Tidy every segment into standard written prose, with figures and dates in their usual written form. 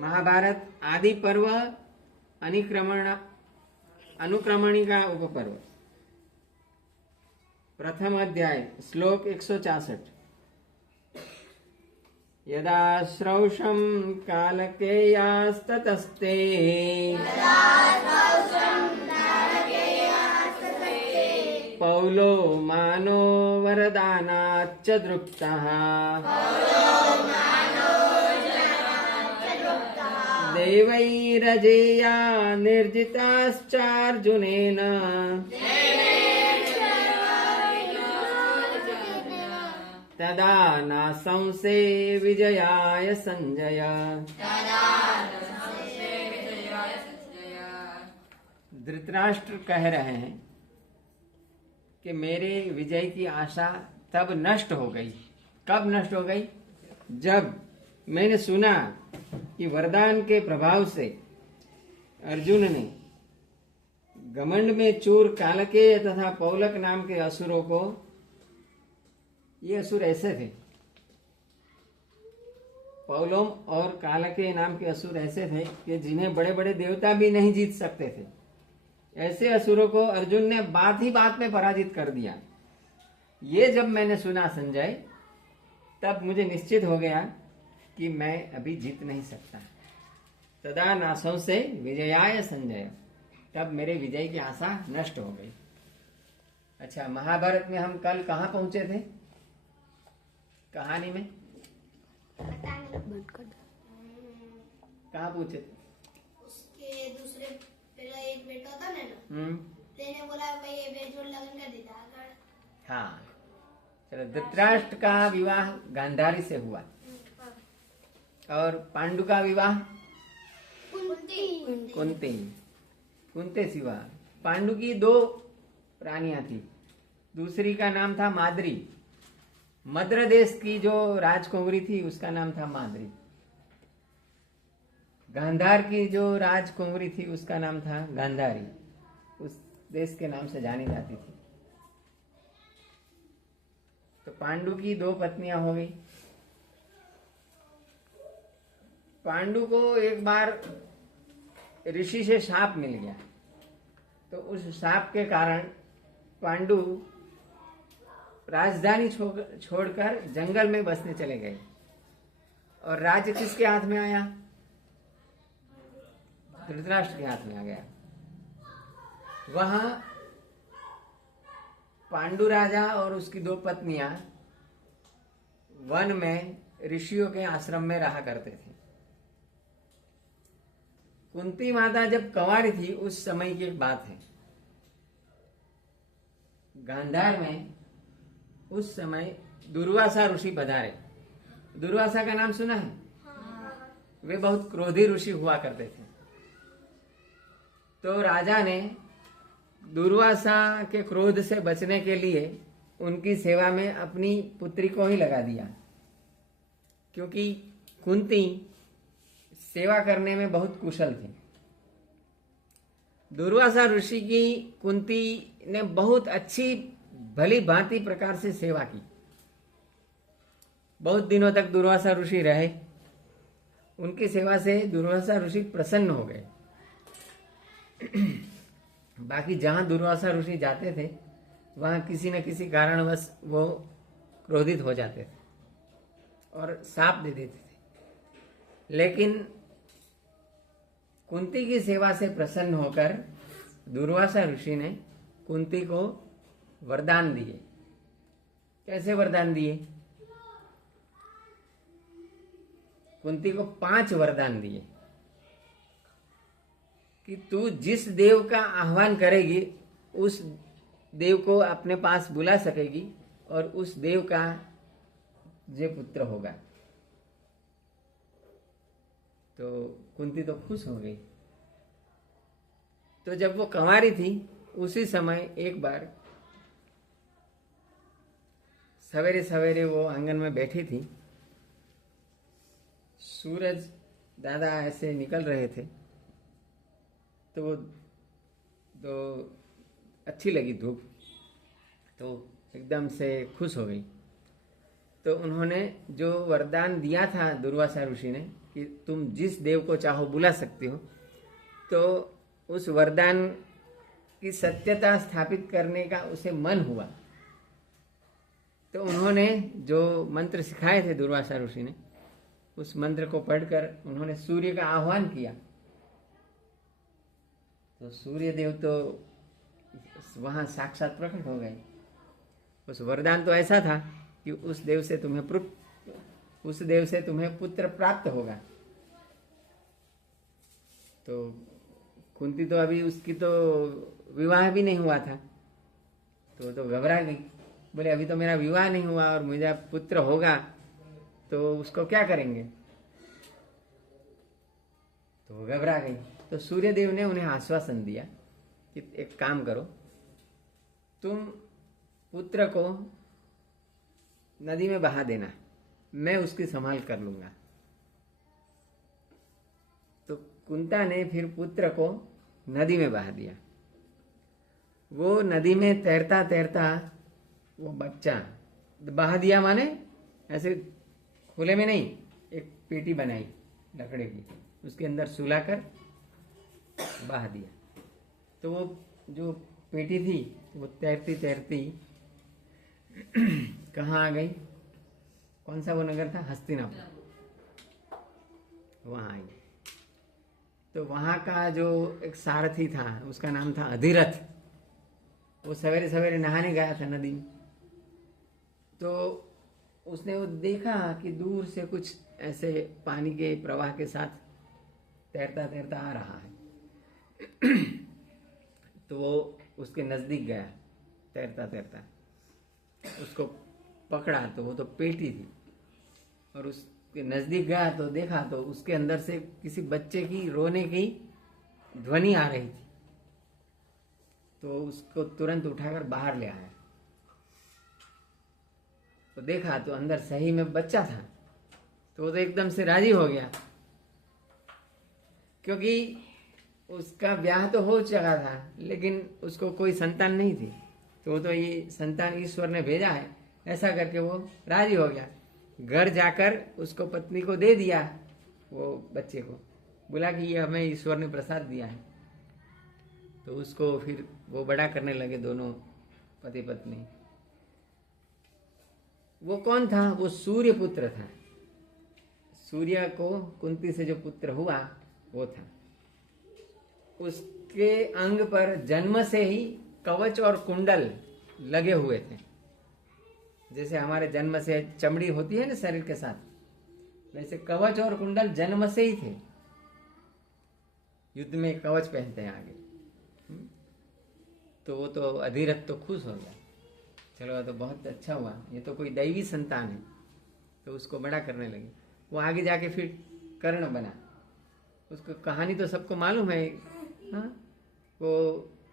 महाभारत आदि पर्व अनुक्रमणिका उपपर्व। प्रथम अध्याय श्लोक 166। यदा श्रौषं कालकेयास्ततस्ते पौलो मानो वरदानाच्च दृप्तः देवैरजेया निर्जिताश्चार्जुनेन तदा नासंसे विजयाय संजय। धृतराष्ट्र कह रहे हैं कि मेरे विजय की आशा तब नष्ट हो गई। कब नष्ट हो गई? जब मैंने सुना कि वरदान के प्रभाव से अर्जुन ने घमंड में चूर कालकेय तथा पौलक नाम के असुरों को, ये असुर ऐसे थे, पौलोम और कालकेय नाम के असुर ऐसे थे कि जिन्हें बड़े बड़े देवता भी नहीं जीत सकते थे। ऐसे असुरों को अर्जुन ने बात ही बात में पराजित कर दिया। ये जब मैंने सुना संजय, तब मुझे निश्चित हो गया कि मैं अभी जीत नहीं सकता। तदा नासों से विजयाय संजय, तब मेरे विजय की आशा नष्ट हो गई। अच्छा, महाभारत में हम कल कहाँ पहुंचे थे? कहानी में कहाँ पूछे थे? उसके दूसरे पहला एक बेटा था ना, तेने बोला भाई ये बेट जोड़ लगन कर देता। हाँ, चलो। धृतराष्ट्र का विवाह गांधारी से हुआ और पांडु का विवाह कुंती से हुआ। पांडु की 2 रानियां थी, दूसरी का नाम था माद्री। मद्र देश की जो राजकुंवरी थी उसका नाम था माद्री। गांधार की जो राजकुंवरी थी उसका नाम था गांधारी। उस देश के नाम से जानी जाती थी। तो पांडु की 2 पत्नियां हो गई। पांडु को एक बार ऋषि से शाप मिल गया, तो उस शाप के कारण पांडु राजधानी छोड़कर जंगल में बसने चले गए। और राज्य किसके हाथ में आया? धृतराष्ट्र के हाथ में आ गया। वहां पांडु राजा और उसकी 2 पत्नियां वन में ऋषियों के आश्रम में रहा करते थे। कुंती माता जब कंवारी थी उस समय की एक बात है। गांधार में उस समय दुर्वासा ऋषि पधारे। दुर्वासा का नाम सुना है? वे बहुत क्रोधी ऋषि हुआ करते थे। तो राजा ने दुर्वासा के क्रोध से बचने के लिए उनकी सेवा में अपनी पुत्री को ही लगा दिया, क्योंकि कुंती सेवा करने में बहुत कुशल थी। दुर्वासा ऋषि की कुंती ने बहुत अच्छी भली भांति प्रकार से सेवा की। बहुत दिनों तक दुर्वासा ऋषि रहे। उनकी सेवा से दुर्वासा ऋषि प्रसन्न हो गए। बाकी जहां दुर्वासा ऋषि जाते थे वहां किसी न किसी कारणवश वो क्रोधित हो जाते थे और शाप दे देते थे। लेकिन कुंती की सेवा से प्रसन्न होकर दुर्वासा ऋषि ने कुंती को वरदान दिए। कैसे वरदान दिए? कुंती को 5 वरदान दिए कि तू जिस देव का आह्वान करेगी उस देव को अपने पास बुला सकेगी और उस देव का जे पुत्र होगा। तो कुंती तो खुश हो गई। तो जब वो कंवारी थी उसी समय एक बार सवेरे सवेरे वो आंगन में बैठी थी। सूरज दादा ऐसे निकल रहे थे, तो वो अच्छी लगी धूप, तो एकदम से खुश हो गई। तो उन्होंने जो वरदान दिया था दुर्वासा ऋषि ने कि तुम जिस देव को चाहो बुला सकते हो, तो उस वरदान की सत्यता स्थापित करने का उसे मन हुआ। तो उन्होंने जो मंत्र सिखाए थे दुर्वासा ऋषि ने, उस मंत्र को पढ़कर उन्होंने सूर्य का आह्वान किया। तो सूर्य देव तो वहां साक्षात प्रकट हो गए। उस वरदान तो ऐसा था कि उस देव से तुम्हें पुत्र प्राप्त होगा। तो कुंती तो अभी उसकी तो विवाह भी नहीं हुआ था, तो घबरा गई। बोले अभी तो मेरा विवाह नहीं हुआ और मुझे पुत्र होगा तो उसको क्या करेंगे, तो घबरा गई। तो सूर्यदेव ने उन्हें आश्वासन दिया कि एक काम करो, तुम पुत्र को नदी में बहा देना, मैं उसकी संभाल कर लूंगा। तो कुंता ने फिर पुत्र को नदी में बहा दिया। वो नदी में तैरता तैरता वो बच्चा बहा दिया, माने ऐसे खुले में नहीं, एक पेटी बनाई लकड़े की, उसके अंदर सुलाकर बहा दिया। तो वो जो पेटी थी वो तैरती तैरती कहाँ आ गई, कौन सा वो नगर था, हस्तिनापुर, वहां आई। तो वहां का जो एक सारथी था उसका नाम था अधिरथ, वो सवेरे सवेरे नहाने गया था नदी में। तो उसने वो देखा कि दूर से कुछ ऐसे पानी के प्रवाह के साथ तैरता तैरता आ रहा है। तो वो उसके नजदीक गया तैरता तैरता, उसको पकड़ा तो वो तो पेटी थी, और उसके नजदीक गया तो देखा तो उसके अंदर से किसी बच्चे की रोने की ध्वनि आ रही थी। तो उसको तुरंत उठाकर बाहर ले आया। तो देखा तो अंदर सही में बच्चा था। तो वो तो एकदम से राजी हो गया, क्योंकि उसका ब्याह तो हो चुका था लेकिन उसको कोई संतान नहीं थी। तो वो तो ये संतान ईश्वर ने भेजा है, ऐसा करके वो राजी हो गया। घर जाकर उसको पत्नी को दे दिया, वो बच्चे को बोला कि ये हमें ईश्वर ने प्रसाद दिया है। तो उसको फिर वो बड़ा करने लगे दोनों पति पत्नी। वो कौन था, वो सूर्य पुत्र था। सूर्य को कुंती से जो पुत्र हुआ वो था। उसके अंग पर जन्म से ही कवच और कुंडल लगे हुए थे। जैसे हमारे जन्म से चमड़ी होती है ना शरीर के साथ, वैसे कवच और कुंडल जन्म से ही थे। युद्ध में कवच पहनते हैं आगे। तो वो तो अधिरथ तो खुश हो गया, चलो तो बहुत अच्छा हुआ, ये तो कोई दैवी संतान है। तो उसको बड़ा करने लगे। वो आगे जाके फिर कर्ण बना। उसको कहानी तो सबको मालूम है। हाँ, वो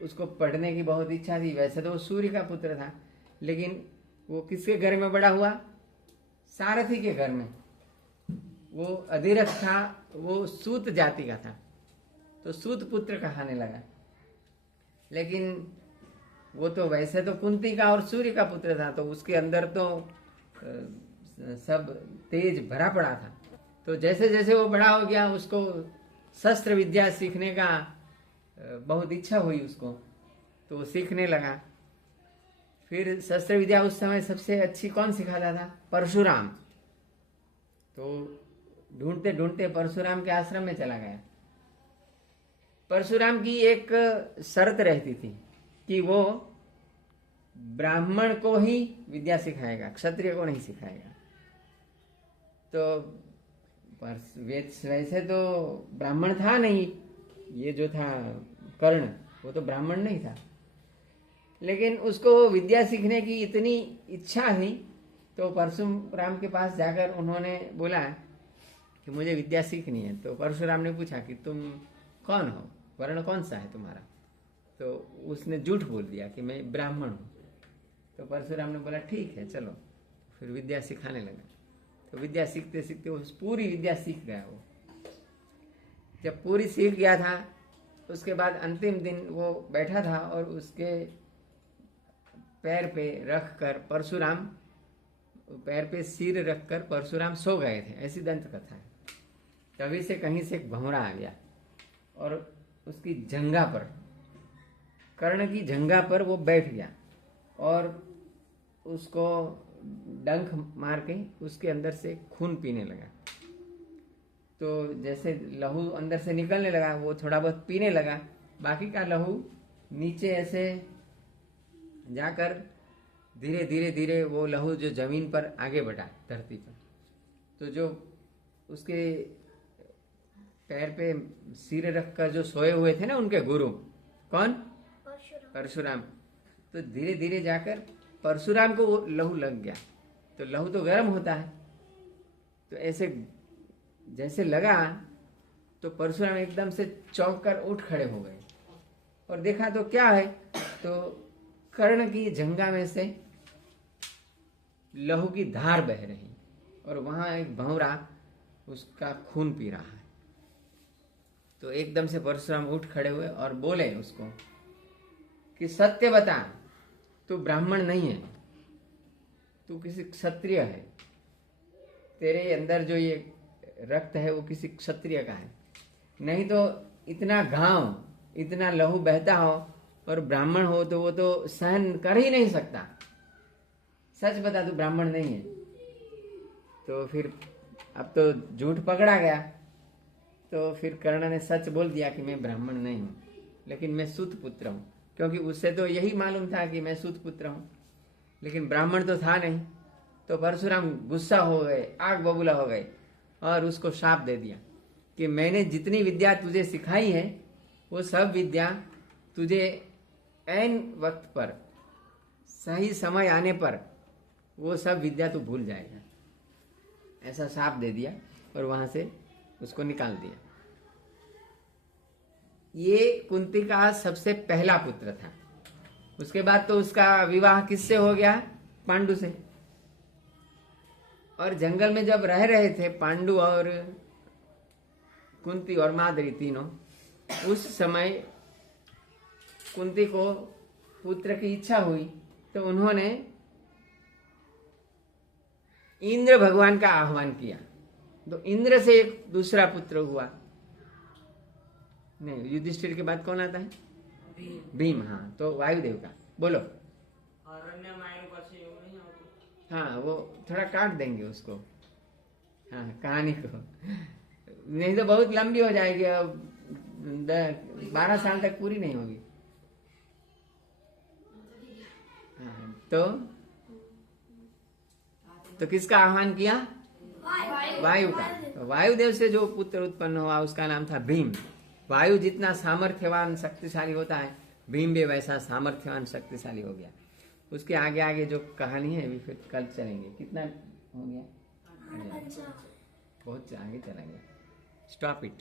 उसको पढ़ने की बहुत इच्छा थी। वैसे तो वो सूर्य का पुत्र था, लेकिन वो किसके घर में बड़ा हुआ, सारथी के घर में। वो अधिरथ था, वो सूत जाति का था, तो सूत पुत्र कहाने लगा। लेकिन वो तो वैसे तो कुंती का और सूर्य का पुत्र था, तो उसके अंदर तो सब तेज भरा पड़ा था। तो जैसे जैसे वो बड़ा हो गया, उसको शस्त्र विद्या सीखने का बहुत इच्छा हुई उसको, तो वो सीखने लगा। फिर शस्त्र विद्या उस समय सबसे अच्छी कौन सिखाता था, परशुराम। तो ढूंढते ढूंढते परशुराम के आश्रम में चला गया। परशुराम की एक शर्त रहती थी कि वो ब्राह्मण को ही विद्या सिखाएगा, क्षत्रिय को नहीं सिखाएगा। तो वैसे तो ब्राह्मण था नहीं, ये जो था कर्ण वो तो ब्राह्मण नहीं था, लेकिन उसको विद्या सीखने की इतनी इच्छा थी। तो परशुराम के पास जाकर उन्होंने बोला कि मुझे विद्या सीखनी है। तो परशुराम ने पूछा कि तुम कौन हो, वर्ण कौन सा है तुम्हारा। तो उसने झूठ बोल दिया कि मैं ब्राह्मण हूँ। तो परशुराम ने बोला ठीक है चलो, फिर विद्या सिखाने लगा। तो विद्या सीखते सीखते वो पूरी विद्या सीख गया। वो जब पूरी सीख गया था, उसके बाद अंतिम दिन वो बैठा था और उसके पैर पे रख कर परशुराम पैर पे सिर रखकर परशुराम सो गए थे, ऐसी दंत कथा है। तभी से कहीं से एक भंवरा आ गया और उसकी जंघा पर, कर्ण की जंघा पर वो बैठ गया और उसको डंक मार के उसके अंदर से खून पीने लगा। तो जैसे लहू अंदर से निकलने लगा, वो थोड़ा बहुत पीने लगा, बाकी का लहू नीचे ऐसे जाकर धीरे धीरे धीरे वो लहू जो जमीन पर आगे बढ़ा धरती पर। तो जो उसके पैर पे सिर रखकर जो सोए हुए थे ना उनके गुरु, कौन? परशुराम। तो धीरे धीरे जाकर परशुराम को वो लहू लग गया। तो लहू तो गर्म होता है, तो ऐसे जैसे लगा तो परशुराम एकदम से चौंक कर उठ खड़े हो गए और देखा तो क्या है, तो कर्ण की जंघा में से लहू की धार बह रही और वहां एक भंवरा उसका खून पी रहा है। तो एकदम से परशुराम उठ खड़े हुए और बोले उसको कि सत्य बता, तू ब्राह्मण नहीं है, तू किसी क्षत्रिय है। तेरे अंदर जो ये रक्त है वो किसी क्षत्रिय का है, नहीं तो इतना घाव, इतना लहू बहता हो और ब्राह्मण हो तो वो तो सहन कर ही नहीं सकता। सच बता, तू ब्राह्मण नहीं है। तो फिर अब तो झूठ पकड़ा गया, तो फिर कर्ण ने सच बोल दिया कि मैं ब्राह्मण नहीं हूं, लेकिन मैं सूत पुत्र हूं, क्योंकि उससे तो यही मालूम था कि मैं सूत पुत्र हूं, लेकिन ब्राह्मण तो था नहीं। तो परशुराम गुस्सा हो गए, आग बबूला हो गए और उसको शाप दे दिया कि मैंने जितनी विद्या तुझे सिखाई है वो सब विद्या तुझे ऐन वक्त पर, सही समय आने पर वो सब विद्या तू भूल जाएगा। ऐसा शाप दे दिया और वहां से उसको निकाल दिया। ये कुंती का सबसे पहला पुत्र था। उसके बाद तो उसका विवाह किससे हो गया? पांडु से। और जंगल में जब रह रहे थे पांडु और कुंती और माद्री तीनों, उस समय कुंती को पुत्र की इच्छा हुई तो उन्होंने इंद्र भगवान का आह्वान किया। तो इंद्र से एक दूसरा पुत्र हुआ। नहीं, युधिष्ठिर के बाद कौन आता है? भीम। हाँ, तो वायुदेव का। बोलो। हाँ, वो थोड़ा काट देंगे उसको, हाँ, कहानी को, नहीं तो बहुत लंबी हो जाएगी, अब 12 साल तक पूरी नहीं होगी। हाँ, तो किसका आह्वान किया? वायु का। तो वायुदेव से जो पुत्र उत्पन्न हुआ उसका नाम था भीम। वायु जितना सामर्थ्यवान शक्तिशाली होता है, भीम भी वैसा सामर्थ्यवान शक्तिशाली हो गया। उसके आगे आगे जो कहानी है अभी फिर कल चलेंगे। कितना हो गया? बहुत आगे चलेंगे। Stop it.